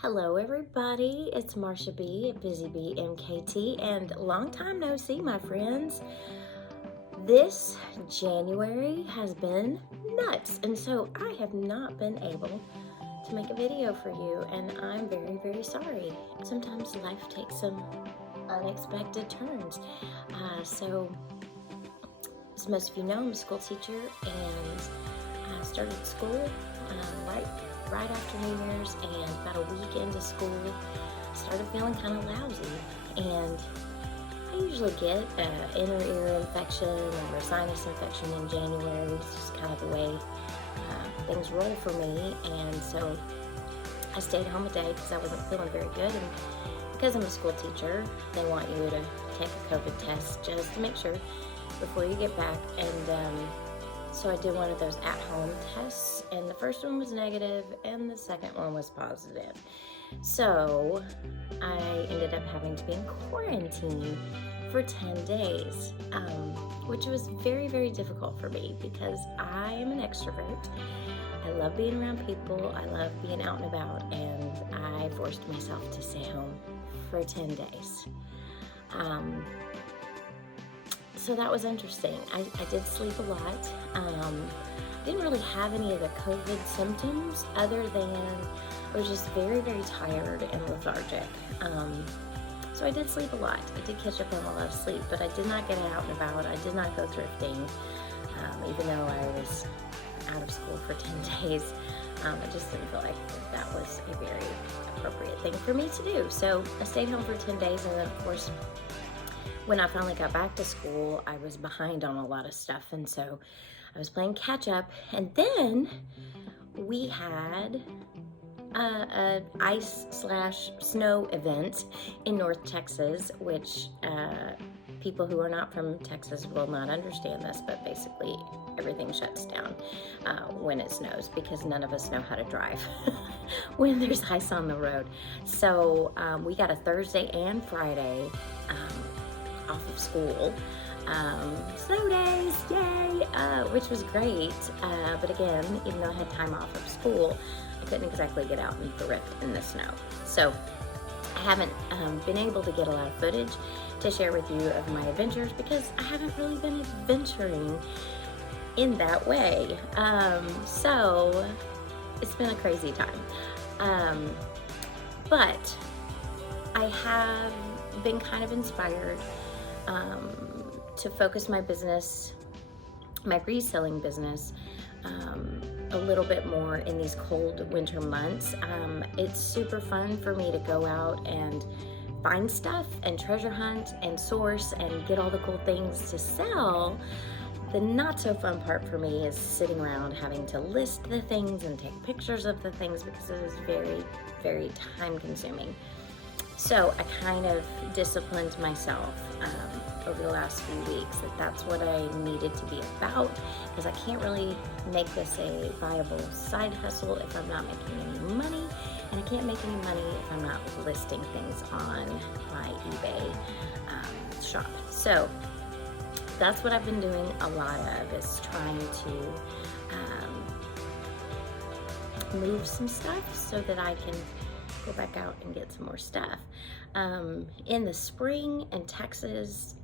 Hello everybody, it's Marsha B at Bee MKT, and long time no see, my friends. This January has been nuts, and so I have not been able to make a video for you, and I'm very sorry. Sometimes life takes some unexpected turns. So as most of you know, I'm a school teacher, and I started school right after New Year's, and about a week into school, started feeling kind of lousy. And I usually get an inner ear infection or a sinus infection in January. It's just kind of the way things roll for me. And so I stayed home a day because I wasn't feeling very good. And because I'm a school teacher, they want you to take a COVID test just to make sure before you get back. And so I did one of those at-home tests, and the first one was negative, and the second one was positive. So I ended up having to be in quarantine for 10 days, which was very difficult for me because I am an extrovert. I love being around people. I love being out and about, and I forced myself to stay home for 10 days. So that was interesting. I did sleep a lot. Didn't really have any of the COVID symptoms other than I was just very tired and lethargic. So I did sleep a lot. I did catch up on a lot of sleep, but I did not get out and about. I did not go thrifting, even though I was out of school for 10 days. I just didn't feel like that was a very appropriate thing for me to do. So I stayed home for 10 days, and then of course, when I finally got back to school, I was behind on a lot of stuff, and so I was playing catch up. And then we had a ice/snow event in North Texas, which people who are not from Texas will not understand this, but basically everything shuts down when it snows because none of us know how to drive when there's ice on the road. So we got a Thursday and Friday off of school, snow days, yay, which was great, but again, even though I had time off of school, I couldn't exactly get out and thrift in the snow. So I haven't been able to get a lot of footage to share with you of my adventures because I haven't really been adventuring in that way. So it's been a crazy time, but I have been kind of inspired to focus my business, my reselling business, a little bit more in these cold winter months. It's super fun for me to go out and find stuff and treasure hunt and source and get all the cool things to sell. The not so fun part for me is sitting around having to list the things and take pictures of the things because it is very time consuming. So I kind of disciplined myself over the last few weeks that that's what I needed to be about, because I can't really make this a viable side hustle if I'm not making any money, and I can't make any money if I'm not listing things on my eBay shop. So that's what I've been doing a lot of, is trying to move some stuff so that I can go back out and get some more stuff. In the spring in Texas,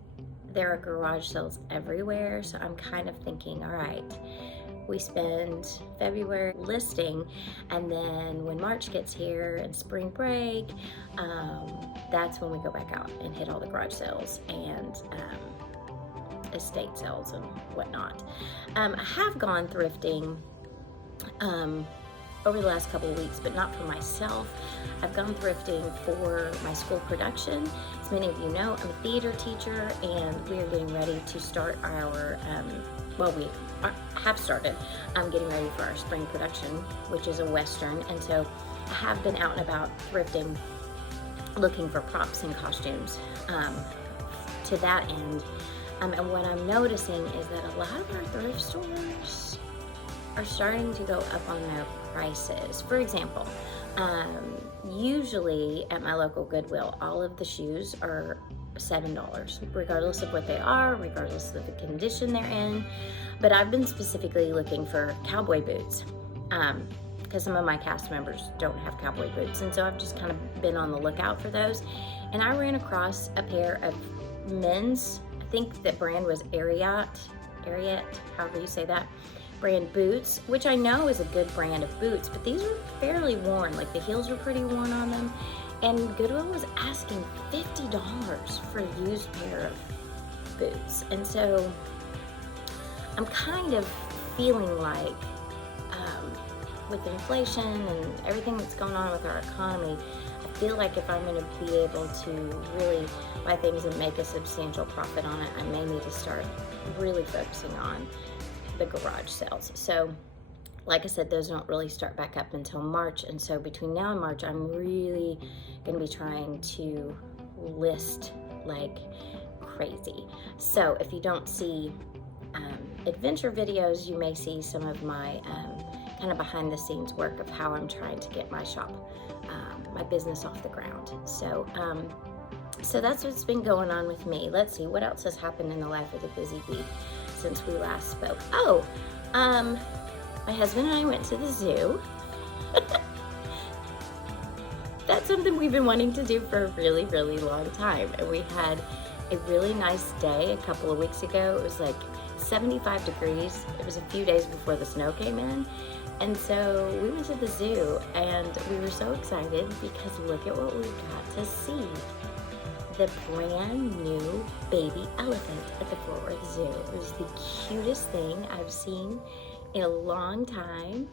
there are garage sales everywhere, so I'm kind of thinking, all right, we spend February listing, and then when March gets here and spring break, that's when we go back out and hit all the garage sales and estate sales and whatnot. I have gone thrifting over the last couple of weeks, but not for myself. I've gone thrifting for my school production. As many of you know, I'm a theater teacher, and we are getting ready to start our, we have started getting ready for our spring production, which is a Western. And so I have been out and about thrifting, looking for props and costumes to that end. And what I'm noticing is that a lot of our thrift stores are starting to go up on their prices. For example, usually at my local Goodwill, all of the shoes are $7, regardless of what they are, regardless of the condition they're in. But I've been specifically looking for cowboy boots, because some of my cast members don't have cowboy boots. And so I've just kind of been on the lookout for those. And I ran across a pair of men's, I think the brand was Ariat, however you say that, brand boots, which I know is a good brand of boots, but these were fairly worn. Like the heels were pretty worn on them. And Goodwill was asking $50 for a used pair of boots. And so I'm kind of feeling like with inflation and everything that's going on with our economy, I feel like if I'm going to be able to really buy things and make a substantial profit on it, I may need to start really focusing on the garage sales. So like I said, those don't really start back up until March. And so between now and March, I'm really going to be trying to list like crazy. So if you don't see adventure videos, you may see some of my kind of behind the scenes work of how I'm trying to get my shop, my business off the ground. So so that's what's been going on with me. Let's see what else has happened in the life of the busy bee since we last spoke. Oh, my husband and I went to the zoo. That's something we've been wanting to do for a really, really long time. And we had a really nice day a couple of weeks ago. It was like 75 degrees. It was a few days before the snow came in. And so we went to the zoo and we were so excited because look at what we got to see. The brand new baby elephant at the Fort Worth Zoo. It was the cutest thing I've seen in a long time.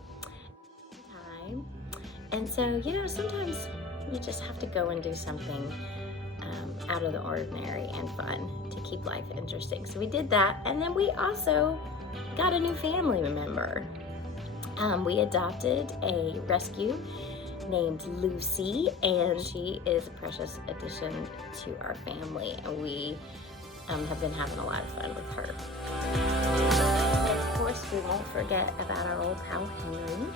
And so, you know, sometimes you just have to go and do something out of the ordinary and fun to keep life interesting. So we did that, and then we also got a new family member. We adopted a rescue named Lucy, and she is a precious addition to our family, and we have been having a lot of fun with her. Of course, we won't forget about our old pal Henry.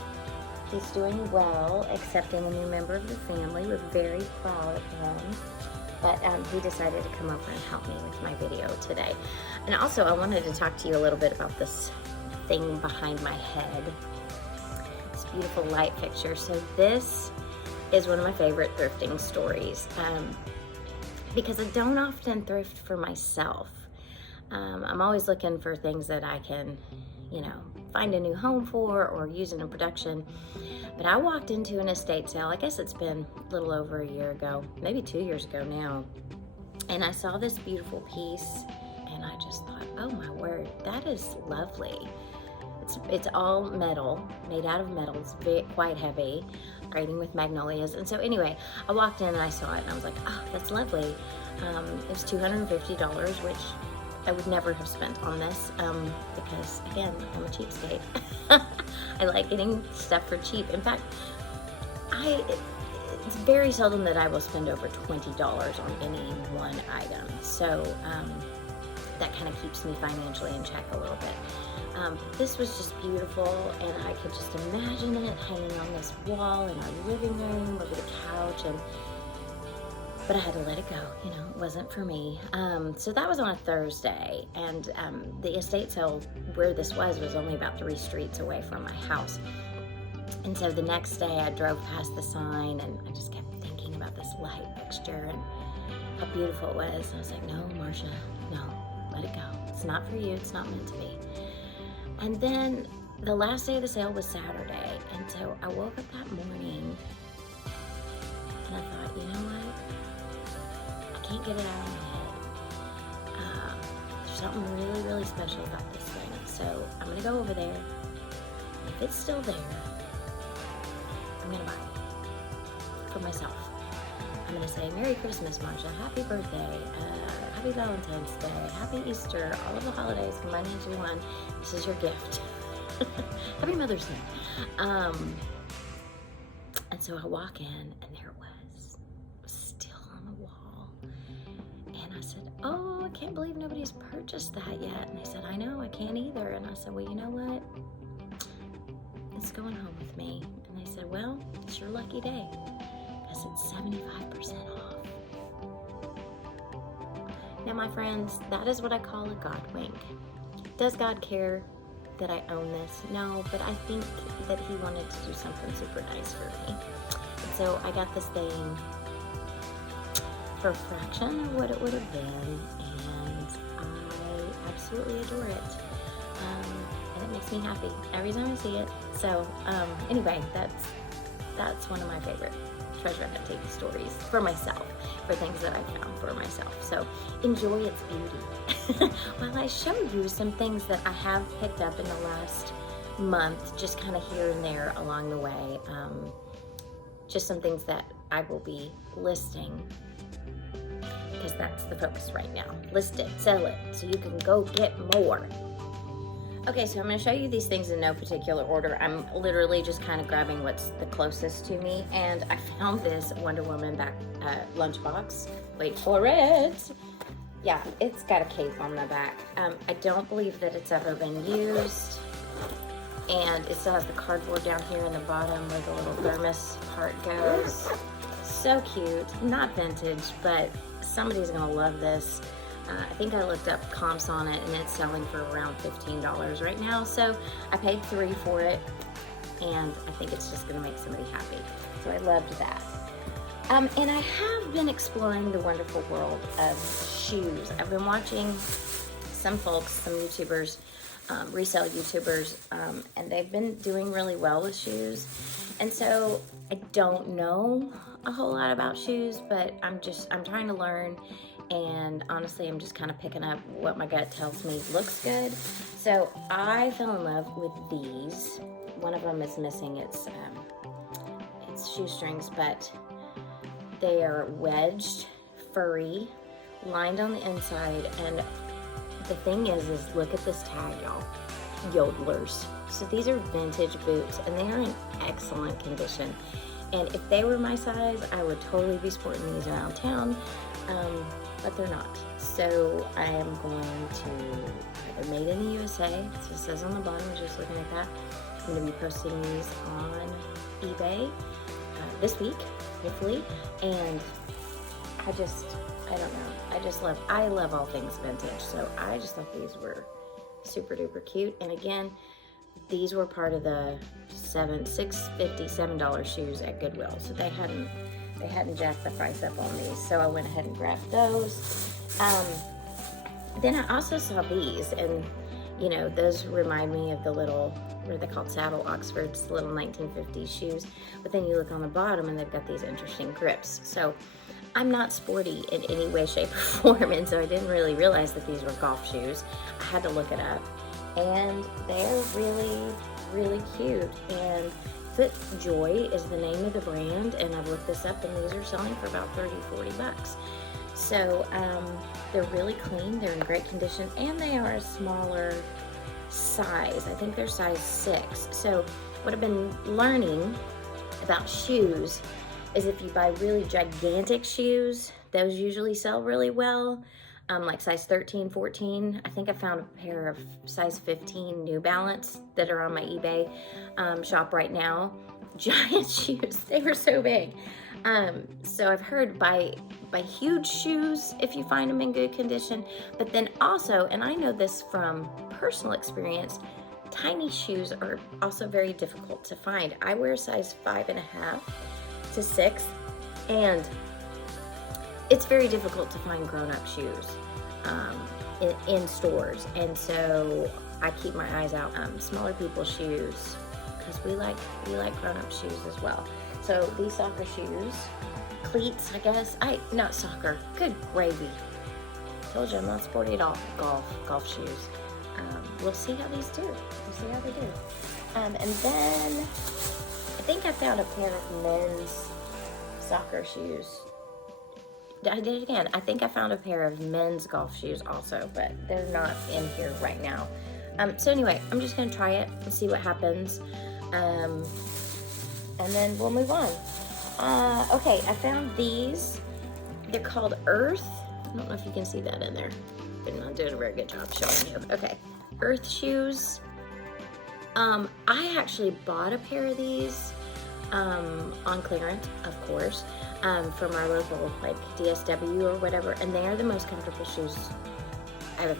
He's doing well, accepting a new member of the family. We're very proud of him. But he decided to come over and help me with my video today. And also, I wanted to talk to you a little bit about this thing behind my head. This beautiful light fixture. So this is one of my favorite thrifting stories because I don't often thrift for myself. I'm always looking for things that I can, you know, find a new home for or use in a production. But I walked into an estate sale, I guess it's been a little over a year ago, maybe 2 years ago now, and I saw this beautiful piece and I just thought, oh my word, that is lovely. It's all metal, made out of metal. It's quite heavy, grading with magnolias. And so anyway, I walked in and I saw it and I was like, oh, that's lovely. It was $250, which I would never have spent on this because, again, I'm a cheapskate. I like getting stuff for cheap. In fact, it's very seldom that I will spend over $20 on any one item. So that kind of keeps me financially in check a little bit. This was just beautiful, and I could just imagine it hanging on this wall in our living room over the couch, but I had to let it go, you know, it wasn't for me. So that was on a Thursday, and the estate sale where this was only about 3 streets away from my house. And so the next day I drove past the sign and I just kept thinking about this light fixture and how beautiful it was. And I was like, no, Marcia, no, let it go. It's not for you, it's not meant to be. And then the last day of the sale was Saturday, and so I woke up that morning and I thought, you know what? I can't get it out of my head. There's something really, really special about this thing. So I'm gonna go over there. If it's still there, I'm gonna buy it for myself. I'm gonna say, Merry Christmas, Marcia, Happy Birthday, Happy Valentine's Day, Happy Easter, all of the holidays combined into one. This is your gift. Happy Mother's Day. And so I walk in and there it was still on the wall. And I said, oh, I can't believe nobody's purchased that yet. And they said, I know, I can't either. And I said, well, you know what? It's going home with me. And they said, well, it's your lucky day because it's 75% off. Now, my friends, that is what I call a God wink. Does God care? that I own this? No, but I think that he wanted to do something super nice for me. And so I got this thing for a fraction of what it would have been, and I absolutely adore it. And it makes me happy every time I see it. So anyway, that's one of my favorite treasure hunting stories for myself, for things that I found for myself. So enjoy its beauty. While I show you some things that I have picked up in the last month, just kind of here and there along the way, just some things that I will be listing, because that's the focus right now. List it, sell it, so you can go get more. Okay, so I'm going to show you these things in no particular order. I'm literally just kind of grabbing what's the closest to me, and I found this Wonder Woman lunchbox. Wait for it. Yeah, it's got a cape on the back. I don't believe that it's ever been used, and it still has the cardboard down here in the bottom where the little thermos part goes. So cute. Not vintage, but somebody's going to love this. I think I looked up comps on it, and it's selling for around $15 right now. So I paid $3 for it, and I think it's just going to make somebody happy. So I loved that. And I have been exploring the wonderful world of shoes. I've been watching some folks, some YouTubers, resale YouTubers, and they've been doing really well with shoes. And so I don't know a whole lot about shoes, but I'm trying to learn. And honestly, I'm just kind of picking up what my gut tells me looks good. So I fell in love with these. One of them is missing its shoestrings, but they are wedged, furry, lined on the inside. And the thing is look at this tag, y'all. Yodelers. So these are vintage boots, and they are in excellent condition. And if they were my size, I would totally be sporting these around town. But they're not. So I am going to, they're made in the USA, so it says on the bottom, just looking at that. I'm going to be posting these on eBay this week, hopefully. And I don't know, I love all things vintage. So I just thought these were super duper cute. And again, these were part of the $7 shoes at Goodwill. So they hadn't jacked the price up on these, so I went ahead and grabbed those. Then I also saw these, and you know, those remind me of the little, what are they called, saddle Oxfords, little 1950s shoes. But then you look on the bottom, and they've got these interesting grips. So I'm not sporty in any way, shape, or form, and so I didn't really realize that these were golf shoes. I had to look it up, and they're really, really cute. And FootJoy is the name of the brand, and I've looked this up, and these are selling for about $30-40. So they're really clean, they're in great condition, and they are a smaller size. I think they're size 6. So what I've been learning about shoes is if you buy really gigantic shoes, those usually sell really well. Like size 13, 14. I think I found a pair of size 15 New Balance that are on my eBay shop right now. Giant shoes, they were so big. So I've heard buy huge shoes if you find them in good condition, but then also, and I know this from personal experience, tiny shoes are also very difficult to find. I wear size 5.5 to 6, and it's very difficult to find grown-up shoes in stores, and so I keep my eyes out smaller people's shoes, because we like grown-up shoes as well. So these soccer shoes, cleats, I guess. Not soccer. Good gravy. Told you I'm not sporty at all. Golf shoes. We'll see how these do. We'll see how they do. And then I think I found a pair of men's soccer shoes. I did it again. I think I found a pair of men's golf shoes also, but they're not in here right now. So anyway, I'm just gonna try it and see what happens. And then we'll move on. Okay, I found these. They're called Earth. I don't know if you can see that in there. I'm not doing a very good job showing you. Okay, Earth shoes. I actually bought a pair of these on clearance, of course, from our local like DSW or whatever, and they are the most comfortable shoes I've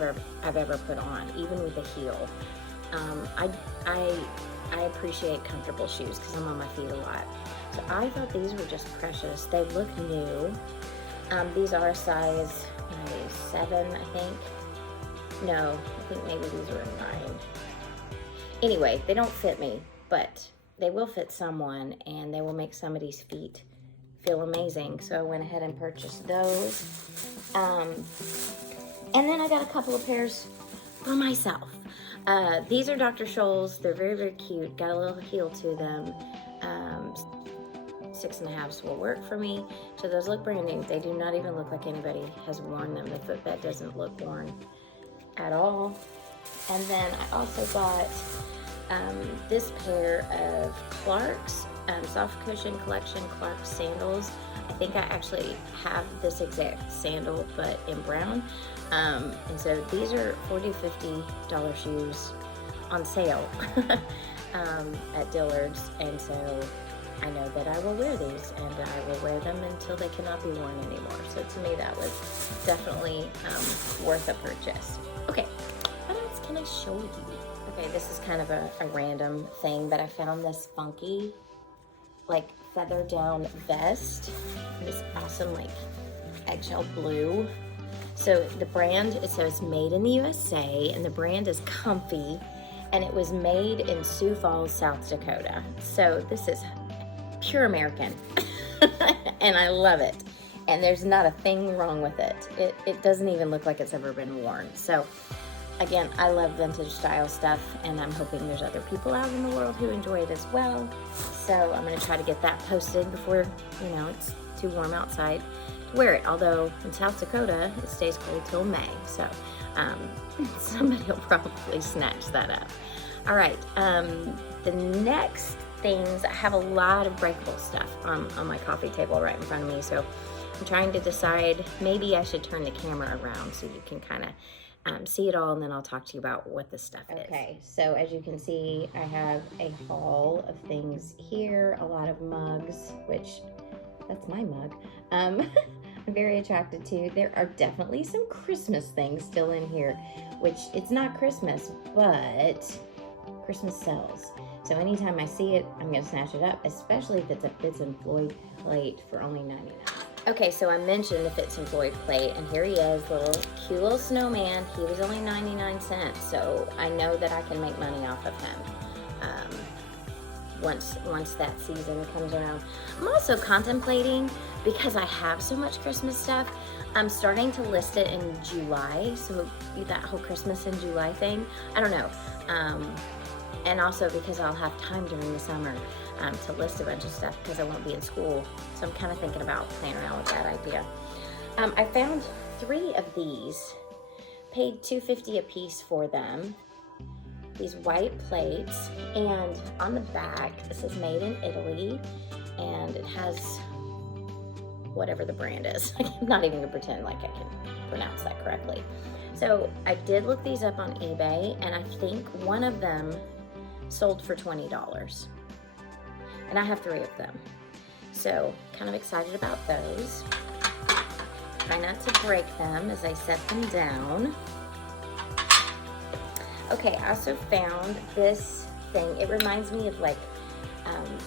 ever put on, even with a heel. I, I, I appreciate comfortable shoes because I'm on my feet a lot. So I thought these were just precious. They look new. These are a size 7, I think. No, I think maybe these are a 9. Anyway, they don't fit me, but they will fit someone, and they will make somebody's feet feel amazing. So I went ahead and purchased those. And then I got a couple of pairs for myself. These are Dr. Scholl's. They're very, very cute. Got a little heel to them. 6.5s will work for me. So those look brand new. They do not even look like anybody has worn them. The footbed doesn't look worn at all. And then I also got this pair of Clark's Soft Cushion Collection Clark's sandals. I think I actually have this exact sandal, but in brown. And so these are $40 to $50 shoes on sale at Dillard's. And so I know that I will wear these, and I will wear them until they cannot be worn anymore. So to me, that was definitely worth a purchase. Okay, what else can I show you? Okay, this is kind of a random thing, but I found this funky, like, feather down vest. This awesome, like, eggshell blue. So the brand, it says made in the USA, and the brand is Comfy, and it was made in Sioux Falls, South Dakota. So this is pure American, and I love it. And there's not a thing wrong with it. It doesn't even look like it's ever been worn. So again, I love vintage style stuff, and I'm hoping there's other people out in the world who enjoy it as well. So I'm gonna try to get that posted before, it's too warm outside to wear it. Although in South Dakota, it stays cold till May. So somebody will probably snatch that up. All right, the next things, I have a lot of breakable stuff on my coffee table right in front of me. So I'm trying to decide, maybe I should turn the camera around so you can kind of see it all, and then I'll talk to you about what the stuff is. Okay, so as you can see, I have a haul of things here, a lot of mugs, which, that's my mug. I'm very attracted to. There are definitely some Christmas things still in here, which it's not Christmas, but Christmas sells. So anytime I see it, I'm gonna snatch it up, especially if it's a Fitz and Floyd plate for only $99. Okay, so I mentioned the Fitz and Floyd plate, and here he is, cute little snowman. He was only 99 cents, so I know that I can make money off of him once that season comes around. I'm also contemplating, because I have so much Christmas stuff, I'm starting to list it in July, so that whole Christmas in July thing, I don't know. And also because I'll have time during the summer to list a bunch of stuff because I won't be in school. So I'm kind of thinking about playing around with that idea. I found 3 of these, paid $2.50 a piece for them. These white plates, and on the back, this is made in Italy, and it has whatever the brand is. I'm not even gonna pretend like I can pronounce that correctly. So I did look these up on eBay, and I think one of them sold for $20. And I have 3 of them. So kind of excited about those. Try not to break them as I set them down. Okay, I also found this thing. It reminds me of like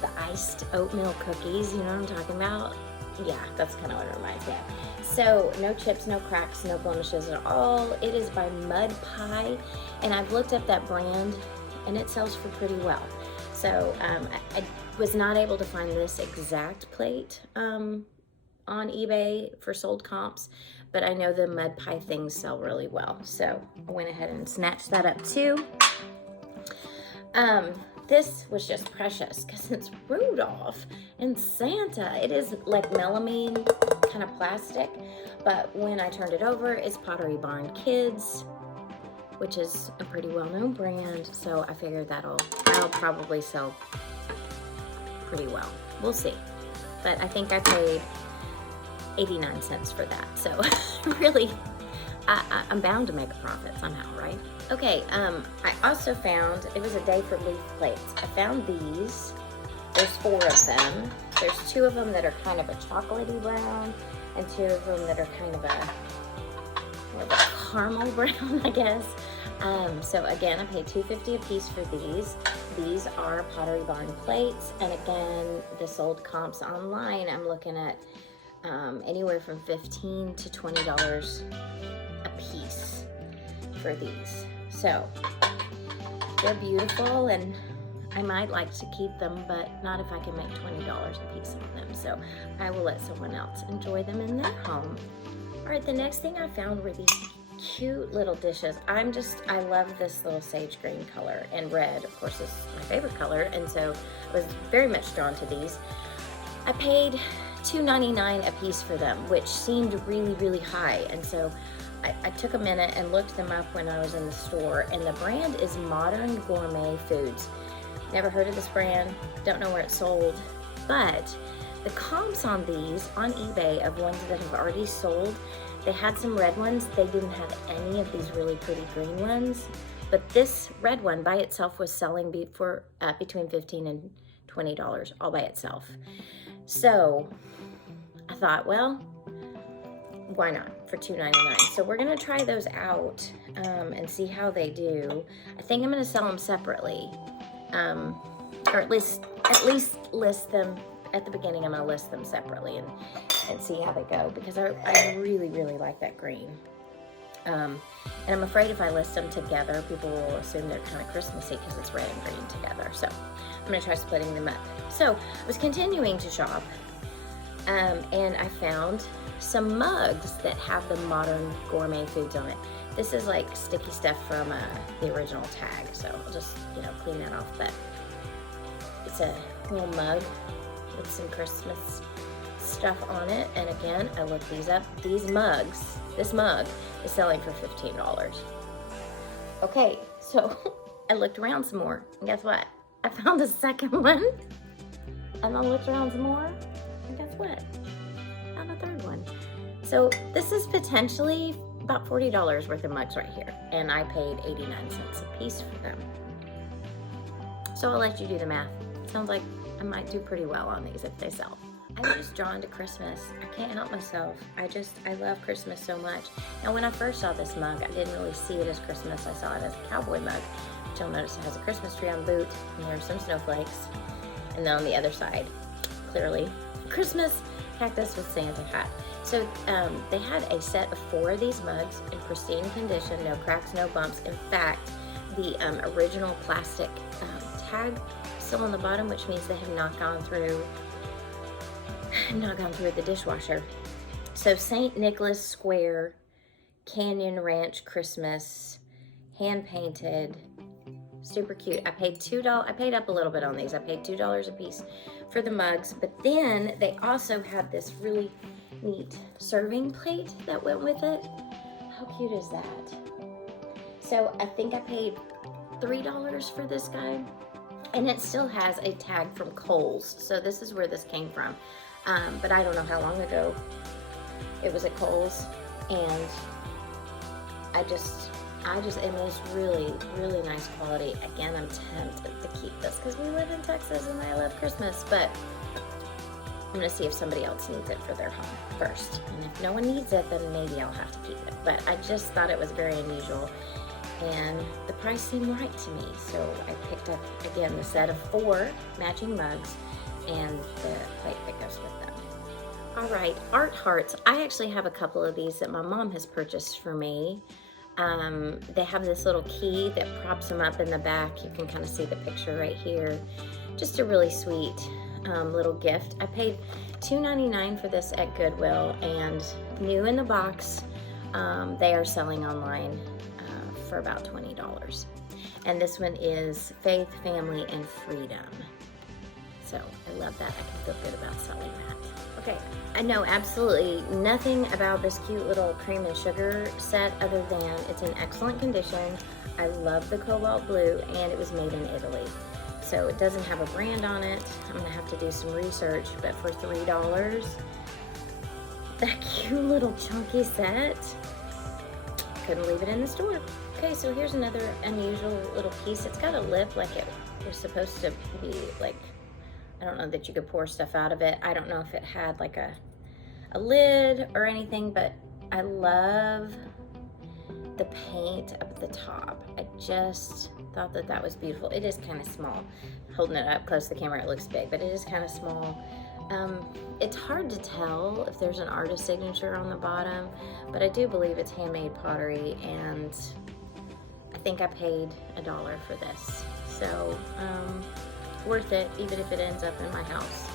the iced oatmeal cookies. You know what I'm talking about? Yeah, that's kind of what it reminds me of. So no chips, no cracks, no blemishes at all. It is by Mud Pie, and I've looked up that brand, and it sells for pretty well. So I was not able to find this exact plate on eBay for sold comps, but I know the Mud Pie things sell really well. So I went ahead and snatched that up too. This was just precious because it's Rudolph and Santa. It is like melamine kind of plastic, but when I turned it over, it's Pottery Barn Kids, which is a pretty well-known brand. So I figured that'll probably sell pretty well. We'll see. But I think I paid 89 cents for that. So really, I'm bound to make a profit somehow, right? Okay, I also found, it was a day for leaf plates. I found these. There's 4 of them. There's 2 of them that are kind of a chocolatey brown, and 2 of them that are kind of a more of a caramel brown, I guess. So again, I paid $2.50 a piece for these. These are Pottery Barn plates, and again, the sold comps online, I'm looking at anywhere from $15 to $20 a piece for these. So they're beautiful, and I might like to keep them, but not if I can make $20 a piece on them. So I will let someone else enjoy them in their home. All right, the next thing I found were these cute little dishes. I love this little sage green color, and red, of course, is my favorite color, and so I was very much drawn to these. I paid $2.99 a piece for them, which seemed really, really high, and so I took a minute and looked them up when I was in the store, and the brand is Modern Gourmet Foods. Never heard of this brand, don't know where it's sold, but the comps on these on eBay of ones that have already sold, they had some red ones. They didn't have any of these really pretty green ones, but this red one by itself was selling for between $15 and $20 all by itself. So I thought, well, why not for $2.99? So we're gonna try those out and see how they do. I think I'm gonna sell them separately, or at least list them at the beginning. I'm gonna list them separately and see how they go, because I really, really like that green. And I'm afraid if I list them together, people will assume they're kind of Christmassy because it's red and green together. So I'm gonna try splitting them up. So I was continuing to shop, and I found some mugs that have the Modern Gourmet Foods on it. This is like sticky stuff from the original tag, so I'll just, clean that off. But it's a little mug with some Christmas stuff on it. And again, I looked these up. This mug is selling for $15. Okay, so I looked around some more, and guess what? I found a second one, and I looked around some more, and guess what? I found a third one. So this is potentially about $40 worth of mugs right here, and I paid 89 cents a piece for them. So I'll let you do the math. Sounds like I might do pretty well on these if they sell. I'm just drawn to Christmas. I can't help myself. I love Christmas so much. Now, when I first saw this mug, I didn't really see it as Christmas. I saw it as a cowboy mug, which you'll notice it has a Christmas tree on the boot, and there's some snowflakes. And then on the other side, clearly, Christmas cactus with Santa hat. So they had a set of 4 of these mugs in pristine condition, no cracks, no bumps. In fact, the original plastic tag still on the bottom, which means they have not gone through the dishwasher. So St. Nicholas Square, Canyon Ranch Christmas, hand painted, super cute. I paid $2. I paid up a little bit on these. I paid $2 a piece for the mugs, but then they also had this really neat serving plate that went with it. How cute is that? So I think I paid $3 for this guy, and it still has a tag from Kohl's. So this is where this came from. But I don't know how long ago it was at Kohl's, and I just, it was really, really nice quality. Again, I'm tempted to keep this because we live in Texas and I love Christmas, but I'm gonna see if somebody else needs it for their home first. And if no one needs it, then maybe I'll have to keep it. But I just thought it was very unusual, and the price seemed right to me. So I picked up, again, the set of 4 matching mugs and the plate that goes with them. All right, art hearts. I actually have a couple of these that my mom has purchased for me. They have this little key that props them up in the back. You can kind of see the picture right here. Just a really sweet little gift. I paid $2.99 for this at Goodwill, and new in the box, they are selling online for about $20. And this one is Faith, Family, and Freedom. So I love that. I can feel good about selling that. Okay, I know absolutely nothing about this cute little cream and sugar set other than it's in excellent condition. I love the cobalt blue, and it was made in Italy. So it doesn't have a brand on it. I'm gonna have to do some research, but for $3, that cute little chunky set, couldn't leave it in the store. Okay, so here's another unusual little piece. It's got a lip like it was supposed to be like, I don't know that you could pour stuff out of it. I don't know if it had like a lid or anything, but I love the paint up at the top. I just thought that that was beautiful. It is kind of small. Holding it up close to the camera, it looks big, but it is kind of small. It's hard to tell if there's an artist signature on the bottom, but I do believe it's handmade pottery, and I think I paid $1 for this. So, worth it, even if it ends up in my house.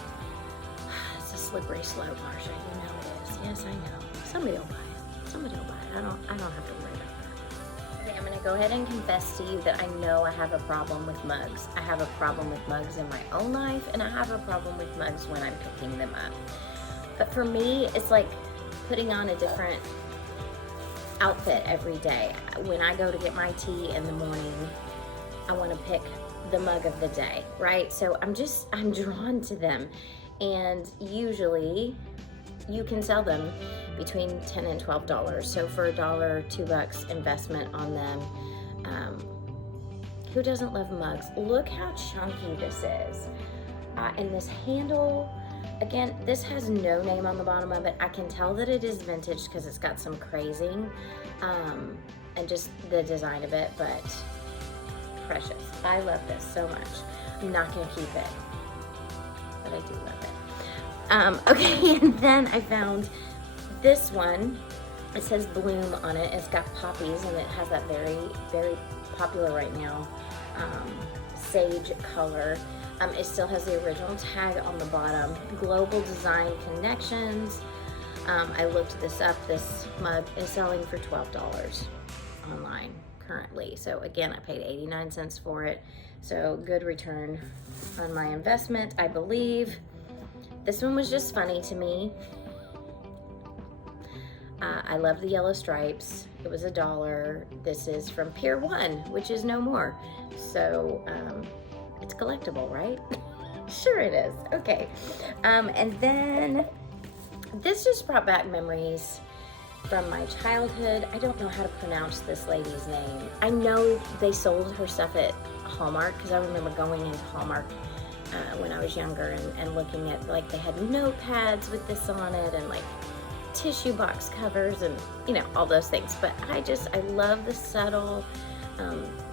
It's a slippery slope, Marsha, you know it is. Yes, I know. Somebody will buy it. Somebody will buy it. I don't have to worry about that. Okay, I'm gonna go ahead and confess to you that I know I have a problem with mugs. I have a problem with mugs in my own life, and I have a problem with mugs when I'm picking them up. But for me, it's like putting on a different outfit every day. When I go to get my tea in the morning, I want to pick the mug of the day, right? So I'm drawn to them, and usually you can sell them between $10 and $12. So for $1, $2 investment on them, who doesn't love mugs? Look how chunky this is. And this handle, again, this has no name on the bottom of it. I can tell that it is vintage because it's got some crazing, and just the design of it, but precious. I love this so much. I'm not gonna keep it, but I do love it. Okay, and then I found this one. It says Bloom on it. It's got poppies, and it has that very, very popular right now sage color. It still has the original tag on the bottom. Global Design Connections. I looked this up. This mug is selling for $12 online currently. So again, I paid 89 cents for it. So good return on my investment, I believe. This one was just funny to me. I love the yellow stripes. It was $1. This is from Pier 1, which is no more. So it's collectible, right? Sure it is. Okay. And then this just brought back memories from my childhood. I don't know how to pronounce this lady's name. I know they sold her stuff at Hallmark, because I remember going into Hallmark when I was younger and looking at, like, they had notepads with this on it, and like tissue box covers, and you know, all those things. But I love the subtle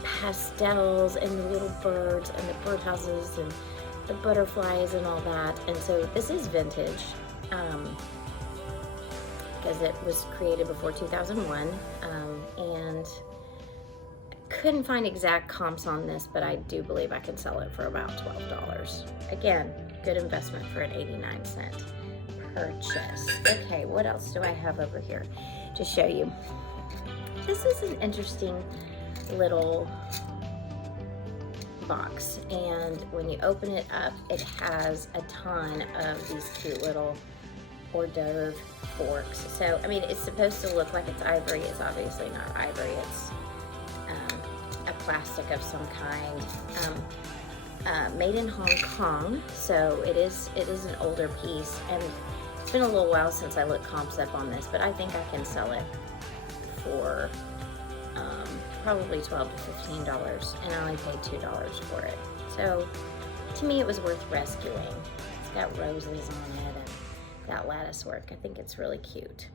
pastels and the little birds and the birdhouses and the butterflies and all that. And so this is vintage, because it was created before 2001, and couldn't find exact comps on this, but I do believe I can sell it for about $12. Again, good investment for an 89-cent purchase. Okay, what else do I have over here to show you? This is an interesting little box, and when you open it up, it has a ton of these cute little hors d'oeuvre forks. So, I mean, it's supposed to look like it's ivory. It's obviously not ivory. It's a plastic of some kind. Made in Hong Kong, so it is an older piece, and it's been a little while since I looked comps up on this, but I think I can sell it for probably $12 to $15, and I only paid $2 for it. So to me, it was worth rescuing. It's got roses on it and that lattice work. I think it's really cute.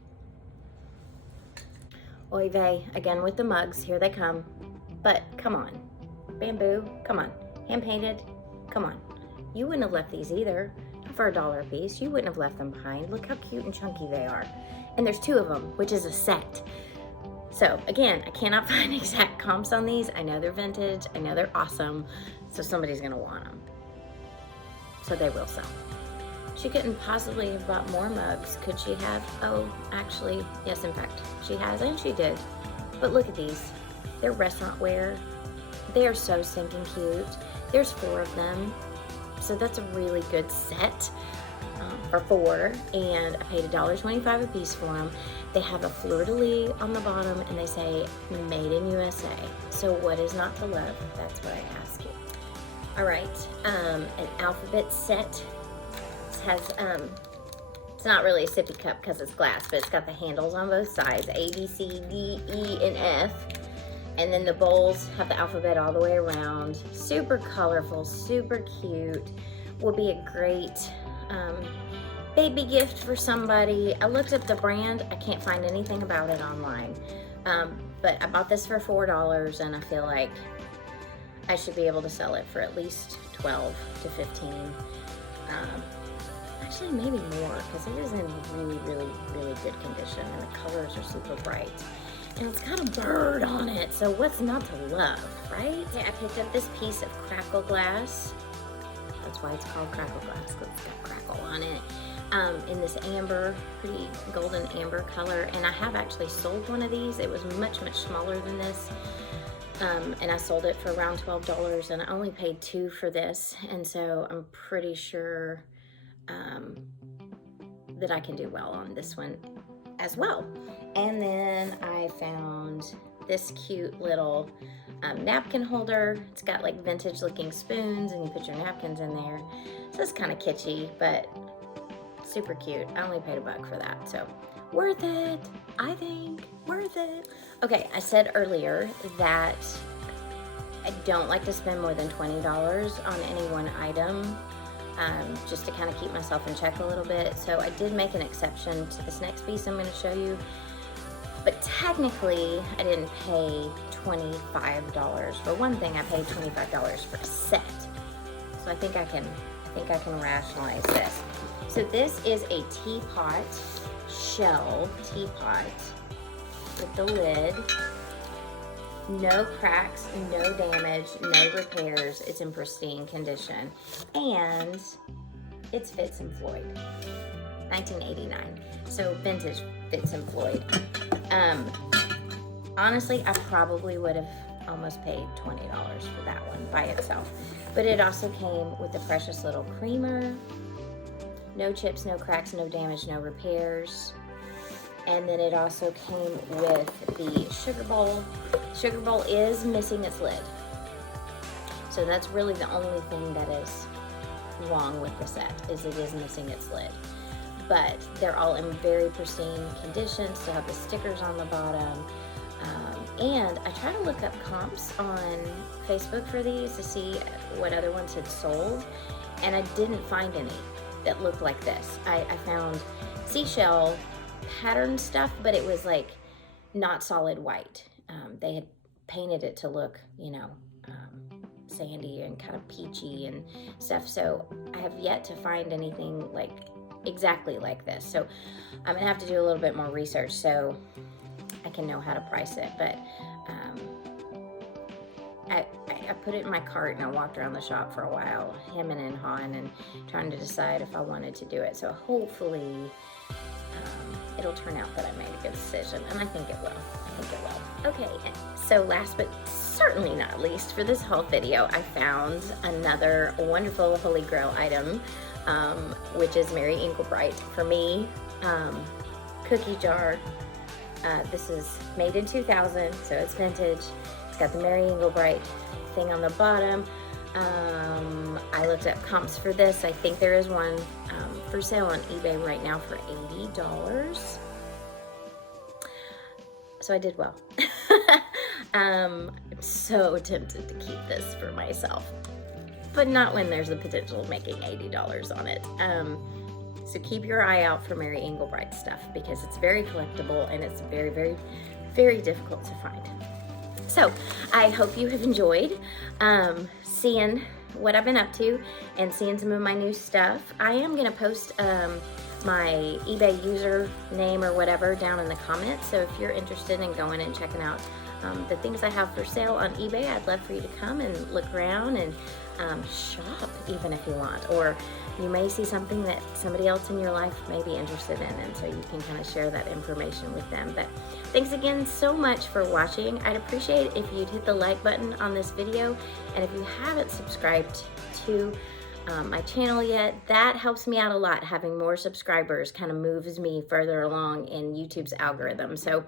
Oy vey, again with the mugs, here they come. But come on, bamboo, come on, hand painted, come on. You wouldn't have left these either. Not for $1 a piece. You wouldn't have left them behind. Look how cute and chunky they are. And there's 2 of them, which is a set. So again, I cannot find exact comps on these. I know they're vintage. I know they're awesome. So somebody's gonna want them. So they will sell. She couldn't possibly have bought more mugs, could she have? Oh, actually, yes, in fact, she has, and she did. But look at these. They're restaurant wear. They are so stinking cute. There's 4 of them. So that's a really good set for 4. And I paid $1.25 a piece for them. They have a fleur-de-lis on the bottom, and they say made in USA. So what is not to love? That's what I ask you. All right, an alphabet set. It has, it's not really a sippy cup because it's glass, but it's got the handles on both sides, A, B, C, D, E, and F. And then the bowls have the alphabet all the way around. Super colorful, super cute. Will be a great baby gift for somebody. I looked up the brand. I can't find anything about it online. but I bought this for $4 and I feel like I should be able to sell it for at least 12 to 15. Actually maybe more, because it is in really, really, really good condition and the colors are super bright. And it's got a bird on it, so what's not to love, right? Okay, I picked up this piece of crackle glass. That's why it's called crackle glass, because it's got crackle on it. In this amber, pretty golden amber color. And I have actually sold one of these. It was much, much smaller than this. And I sold it for around $12, and I only paid $2 for this. And so I'm pretty sure that I can do well on this one as well. And then I found this cute little napkin holder. It's got like vintage looking spoons, and you put your napkins in there. So it's kind of kitschy, but super cute. I only paid $1 for that, so worth it, I think, worth it. Okay, I said earlier that I don't like to spend more than $20 on any one item, just to kind of keep myself in check a little bit. So I did make an exception to this next piece I'm going to show you, but technically I didn't pay $25 for one thing. I paid $25 for a set, so I think I can rationalize this. So this is a teapot, shell teapot with the lid. No cracks, no damage, no repairs. It's in pristine condition. And it's Fitz and Floyd, 1989. So vintage Fitz and Floyd. Honestly, I probably would have almost paid $20 for that one by itself. But it also came with a precious little creamer. No chips, no cracks, no damage, no repairs. And then it also came with the sugar bowl. Sugar bowl is missing its lid. So that's really the only thing that is wrong with the set, is it is missing its lid. But they're all in very pristine condition, still have the stickers on the bottom. And I try to look up comps on Facebook for these to see what other ones had sold, and I didn't find any that looked like this. I found seashell pattern stuff, but it was like not solid white. They had painted it to look, you know, sandy and kind of peachy and stuff. So I have yet to find anything like exactly like this. So I'm gonna have to do a little bit more research so I can know how to price it. But I put it in my cart and I walked around the shop for a while, hemming and hawing and trying to decide if I wanted to do it. So hopefully it'll turn out that I made a good decision, and I think it will. Okay, so last but certainly not least for this whole video, I found another wonderful Holy Grail item, which is Mary Englebright. For me, cookie jar. This is made in 2000, so it's vintage. It's got the Mary Englebright thing on the bottom. I looked up comps for this. I think there is one for sale on eBay right now for $80. So I did well. I'm so tempted to keep this for myself, but not when there's a potential of making $80 on it. So keep your eye out for Mary Englebright stuff, because it's very collectible and it's very, very, very difficult to find. So I hope you have enjoyed seeing what I've been up to and seeing some of my new stuff. I am gonna post my eBay user name or whatever down in the comments. So if you're interested in going and checking out the things I have for sale on eBay, I'd love for you to come and look around and shop even if you want. Or you may see something that somebody else in your life may be interested in, and so you can kind of share that information with them. But thanks again so much for watching. I'd appreciate it if you'd hit the like button on this video, and if you haven't subscribed to my channel yet, that helps me out a lot. Having more subscribers kind of moves me further along in YouTube's algorithm. So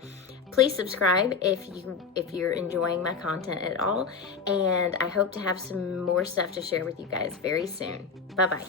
please subscribe if you're enjoying my content at all, and I hope to have some more stuff to share with you guys very soon. Bye-bye.